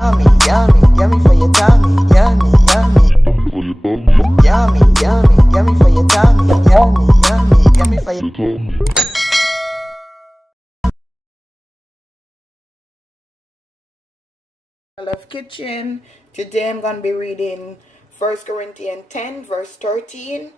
Yummy, yummy, yummy for your tummy. Yummy, yummy. Yummy, yummy, yummy for your tummy. Yummy, yummy, yummy for your tummy. Love Kitchen. Today I'm going to be reading 1 Corinthians 10 verse 13.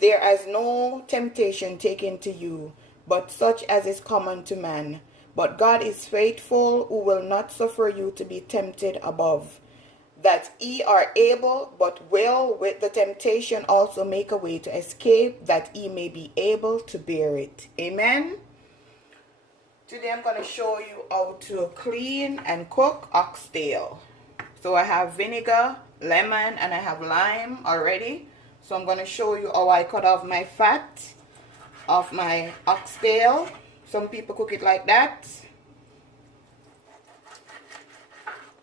There is no temptation taken to you, but such as is common to man. But God is faithful, who will not suffer you to be tempted above, that ye are able, but will with the temptation also make a way to escape, that ye may be able to bear it. Amen. Today I'm going to show you how to clean and cook oxtail. So I have vinegar, lemon, and I have lime already. So I'm going to show you how I cut off my fat of my oxtail. Some people cook it like that.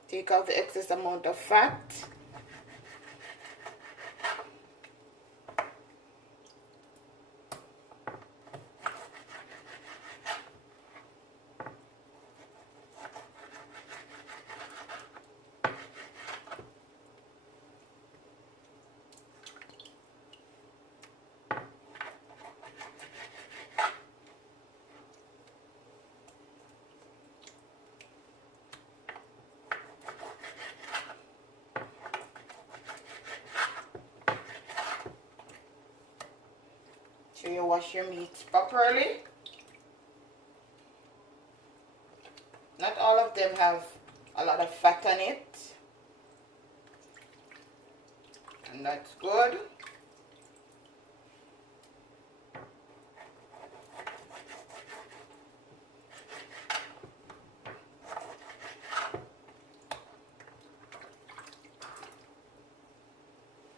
Take out the excess amount of fat. So you wash your meat properly. Not all of them have a lot of fat on it, and that's good.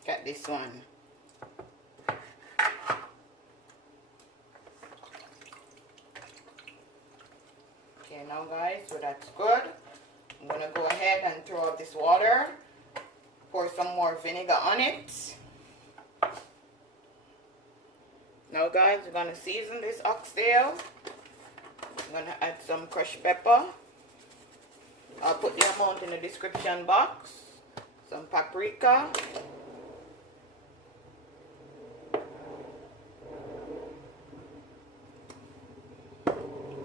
Get this one. Okay, now guys, so that's good. I'm gonna go ahead and throw out this water, pour some more vinegar on it. Now guys, we're gonna season this oxtail. I'm gonna add some crushed pepper. I'll put the amount in the description box. Some paprika.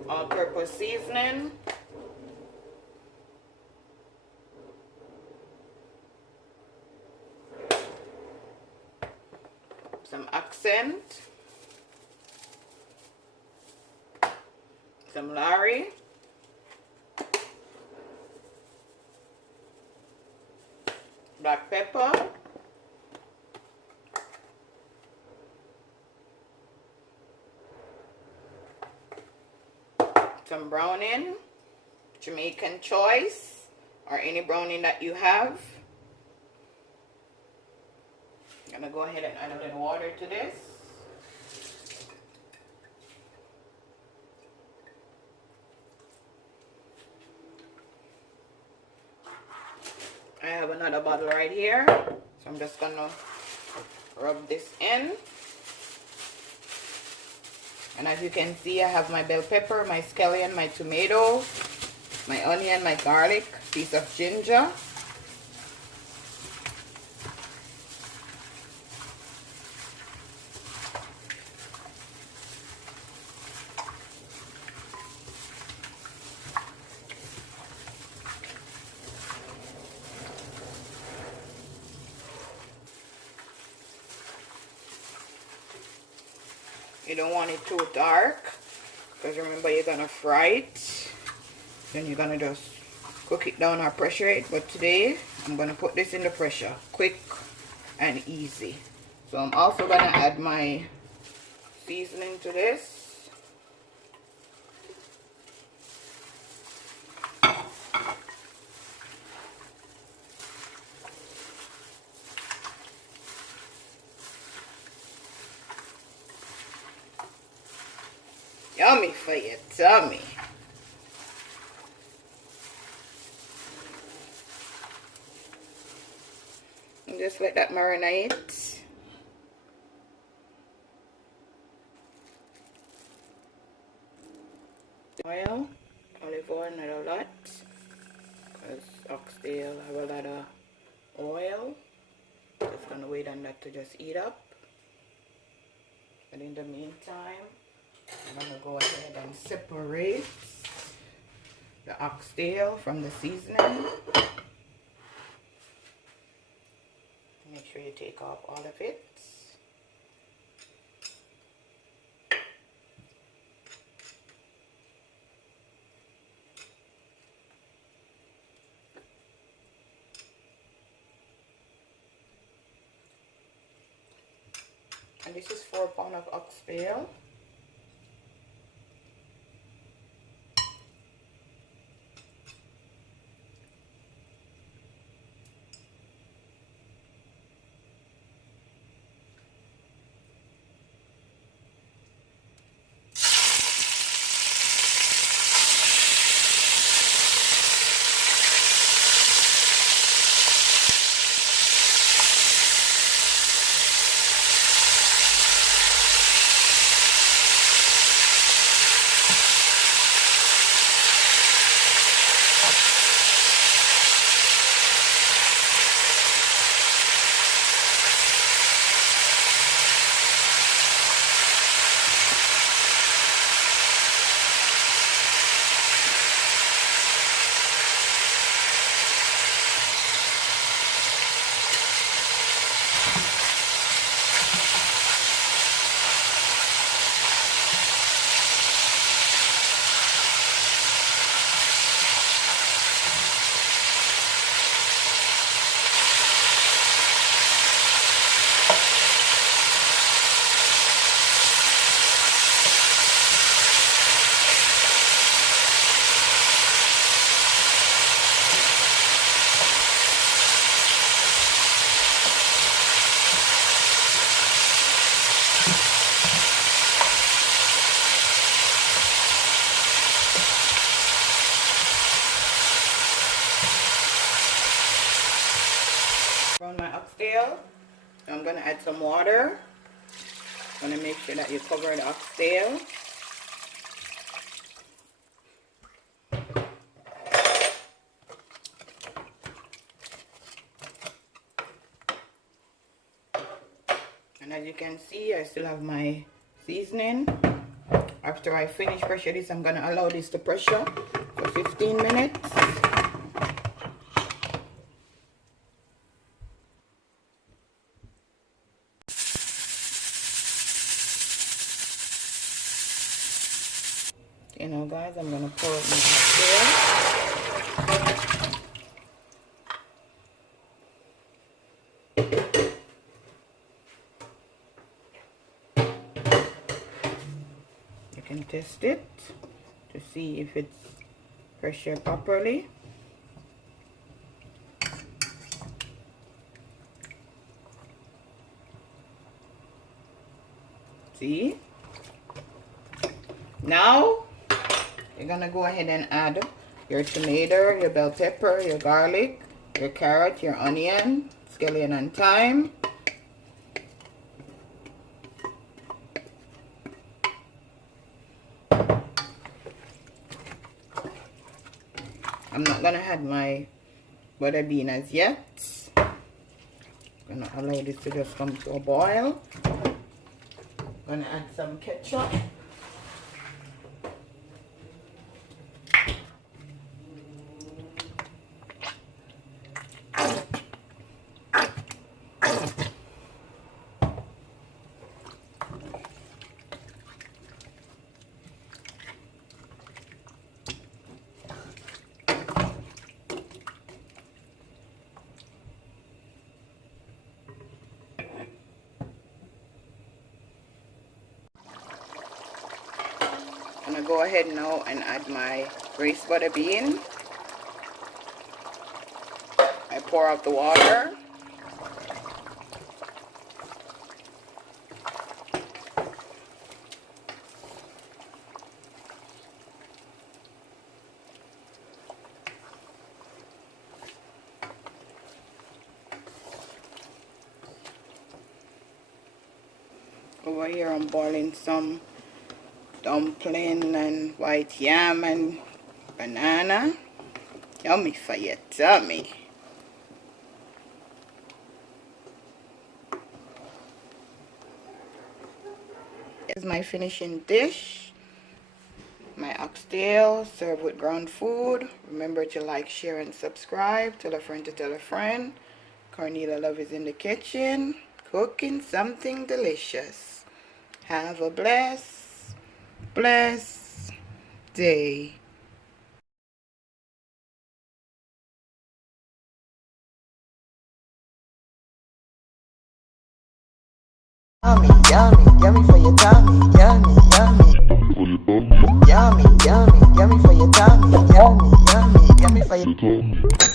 All-purpose seasoning. Some accent. Some Larry. Black pepper. Some browning, Jamaican choice, or any browning that you have. I'm gonna go ahead and add a little water to this. I have another bottle right here, so I'm just gonna rub this in. And as you can see, I have my bell pepper, my scallion, my tomato, my onion, my garlic, piece of ginger. You don't want it too dark, because remember, you're gonna fry it. Then you're gonna just cook it down or pressure it. But today I'm gonna put this in the pressure, quick and easy. So I'm also gonna add my seasoning to this. Yummy for your tummy. And just let that marinate. Oil, olive oil, not a lot, because oxtail have a lot of oil. Just gonna wait on that to just heat up. But in the meantime, I'm gonna go ahead and separate the oxtail from the seasoning. Make sure you take off all of it. And this is 4 pounds of oxtail. From my oxtail, I'm going to add some water. I'm going to make sure that you cover the oxtail. And as you can see, I still have my seasoning. After I finish pressure this, I'm going to allow this to pressure for 15 minutes. You know, guys, I'm going to pour it in my You can test it to see if it's pressure properly. See? Now you're gonna go ahead and add your tomato, your bell pepper, your garlic, your carrot, your onion, scallion and thyme. I'm not gonna add my butter bean as yet. I'm gonna allow this to just come to a boil. I'm gonna add some ketchup. I'm gonna go ahead now and add my braised butter bean. I pour out the water. Over here I'm boiling some dumpling and white yam and banana. Yummy for your tummy. Here's my finishing dish. My oxtail served with ground food. Remember to like, share, and subscribe. Tell a friend to tell a friend. Cornelia Love is in the kitchen, cooking something delicious. Have a blessed day. Yummy, yummy, yummy for your tummy. Yummy, yummy. Yummy, yummy, yummy for your tummy. Yummy, yummy, yummy for your tummy.